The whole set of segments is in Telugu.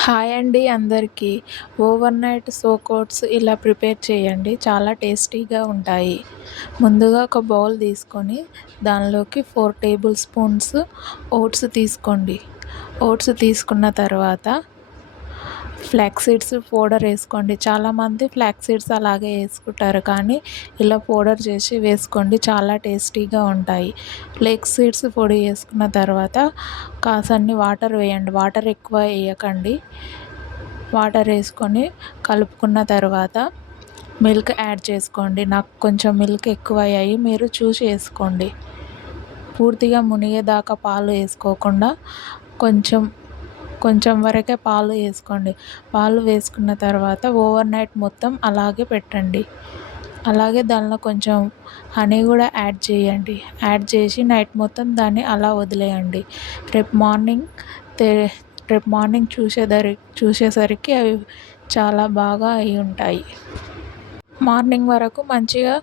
హాయ్ అండి అందరికీ. ఓవర్ నైట్ సోక్ ఓట్స్ ఇలా ప్రిపేర్ చేయండి. చాలా టేస్టీగా ఉంటాయి. ముందుగా ఒక బౌల్ తీసుకొని దానిలోకి 4 టేబుల్ స్పూన్స్ ఓట్స్ తీసుకోండి. ఓట్స్ తీసుకున్న తర్వాత ఫ్లాక్స్ సీడ్స్ పౌడర్ వేసుకోండి. చాలామంది ఫ్లాక్స్ సీడ్స్ అలాగే వేసుకుంటారు, కానీ ఇలా పౌడర్ చేసి వేసుకోండి, చాలా టేస్టీగా ఉంటాయి. ఫ్లాక్స్ సీడ్స్ పొడి వేసుకున్న తర్వాత కాసన్ని వాటర్ వేయండి. వాటర్ ఎక్కువ వేయకండి. వాటర్ వేసుకొని కలుపుకున్న తర్వాత మిల్క్ యాడ్ చేసుకోండి. నాకు కొంచెం మిల్క్ ఎక్కువ అయ్యాయి, మీరు చూసి వేసుకోండి. పూర్తిగా మునిగేదాకా పాలు వేసుకోకుండా కొంచెం కొంచెం వరకే పాలు వేసుకోండి. పాలు వేసుకున్న తర్వాత ఓవర్ నైట్ మొత్తం అలాగే పెట్టండి. అలాగే దానిలో కొంచెం హనీ కూడా యాడ్ చేయండి. యాడ్ చేసి నైట్ మొత్తం దాన్ని అలా వదిలేయండి. రేపు మార్నింగ్ చూసేసరికి అవి చాలా బాగా అయి ఉంటాయి. మార్నింగ్ వరకు మంచిగా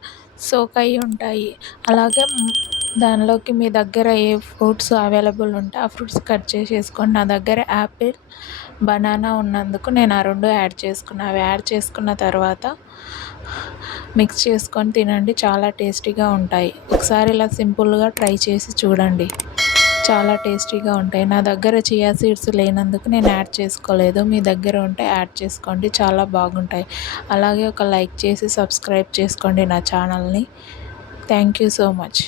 సోక్ అయి ఉంటాయి. అలాగే దానిలోకి మీ దగ్గర ఏ ఫ్రూట్స్ అవైలబుల్ ఉంటే ఆ ఫ్రూట్స్ కట్ చేసి వేసుకోండి. నా దగ్గర యాపిల్, బనానా ఉన్నందుకు నేను ఆ 2 యాడ్ చేసుకున్నా. అవి యాడ్ చేసుకున్న తర్వాత మిక్స్ చేసుకొని తినండి, చాలా టేస్టీగా ఉంటాయి. ఒకసారి ఇలా సింపుల్గా ట్రై చేసి చూడండి, చాలా టేస్టీగా ఉంటాయి. నా దగ్గర చియా సీడ్స్ లేనందుకు నేను యాడ్ చేసుకోలేదు. మీ దగ్గర ఉంటే యాడ్ చేసుకోండి, చాలా బాగుంటాయి. అలాగే ఒక లైక్ చేసి సబ్స్క్రైబ్ చేసుకోండి నా ఛానల్ని. Thank you so much.